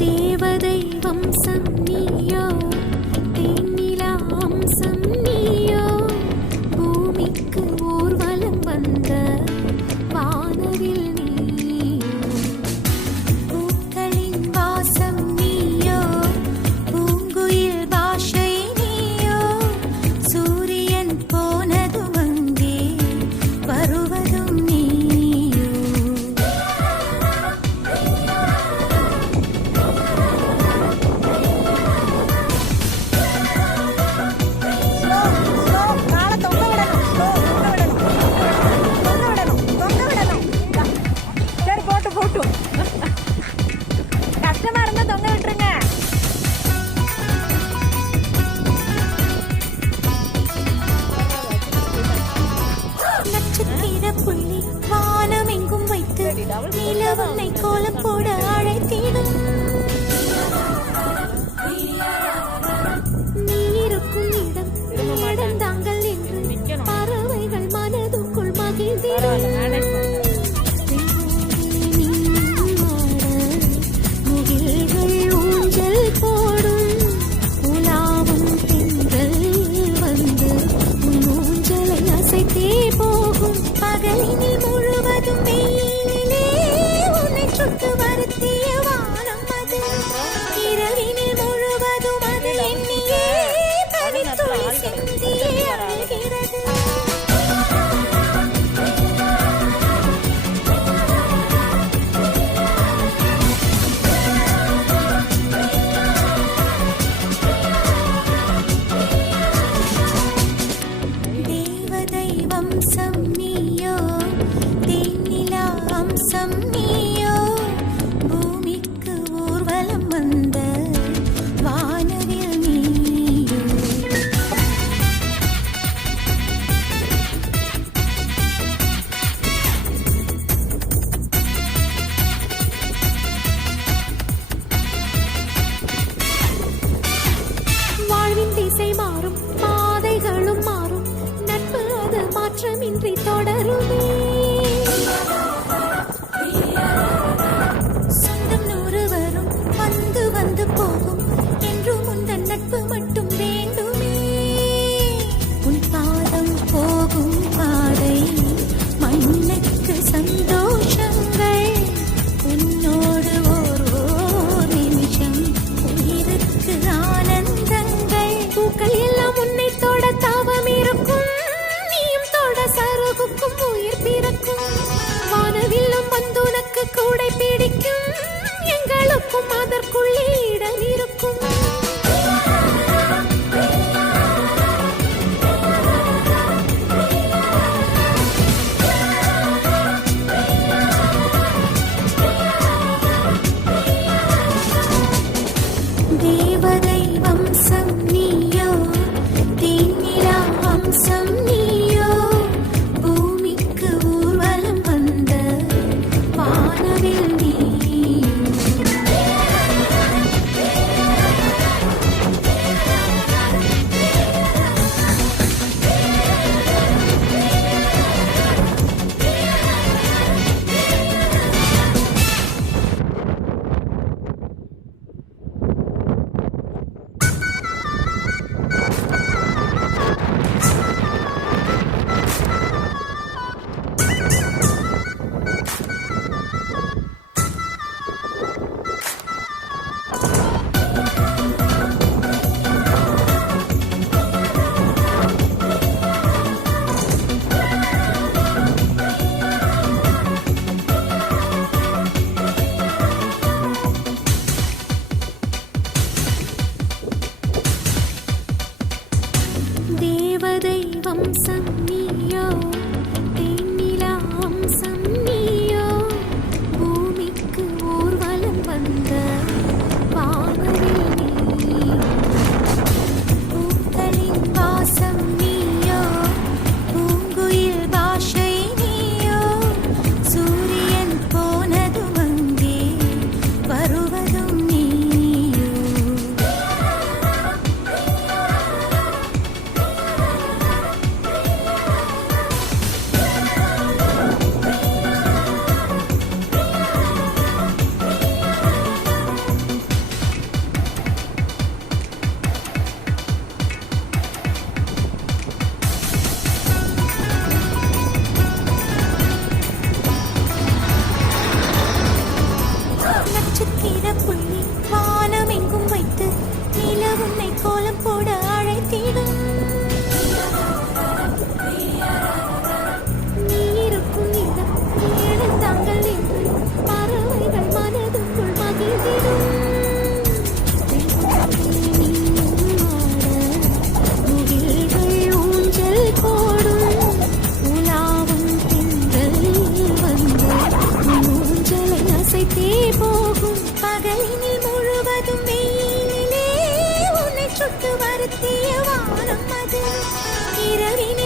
தேவதை வம்சம் நீயோ, தேனிலா அம்சம் நீயோ, பூமிக்கு ஊர்வலம் வந்த வானவில் நீயோ, பூக்களின் வாசம் நீயோ, பூங்குயில் பாஷை நீயோ, சூரியன் போனதும் அங்கே வருவதும் நீயோ. கஷ்டமா இருந்தா தொங்க விட்டுருங்க. நட்சத்திர புள்ளி வானம் எங்கும் வைத்து நிலவனை கோலம் போட அழைத்திடும். நீ இருக்கும் இடம் இடந்தாங்கள் என்று பறவைகள் மனதுக்குள் மகிழ்ந்திடும். முகில்கள் ஊஞ்சல் போடும், உலாவும் பெண்கள் வந்து உன் ஊஞ்சலை அசைத்தே போகும். பகலினில் முழுவதும் வெயிலிலே உன்னை சுட்டு வருத்திய வானம் அது, இரவினில் முழுவதும் அது எண்ணியே பனித்துளி சிந்தியே அழுகிறது. தேவதை வம்சம் நீயோ, தேனிலா அம்சம் நீயோ, பூமிக்கு ஊர்வலம் வந்த வானவில் நீயோ. வாழ்வின் திசை மாறும், பாதைகளும் மாறும், நட்பு அது மாற்றமின்றி தொடருமே. சொந்தம் 100 வரும், வந்து வந்து போகும், என்றும் உந்தன் நட்பு மட்டும் வேண்டுமே. உன் பாதம் போகும் பாதை மண்ணுக்கு சந்தோஷங்கள், உன்னோடு ஓர் நிமிஷம் உயிருக்கு ஆனந்தங்கள். பூக்கள் எல்லாம் உன்னை தொட தாவம் இருக்கும், நீயும் தொட சருகுக்கும் உயிர் பிறக்கும். வானவில்லும் வந்து உனக்கு கூடை பிடிக்கும், எங்களுக்கும் அதற்குள்ளே இடம் இருக்கும். தேவதை வம்சம் நீயோ, தேனிலா அம்சம் நீயோ, பூமிக்கு ஊர்வலம் வந்த வானவில் நீயோ. போகும் பகலினில் முழுவதும் வெயிலிலே உன்னை சுட்டு வருத்திய வானம் அது இரவினில்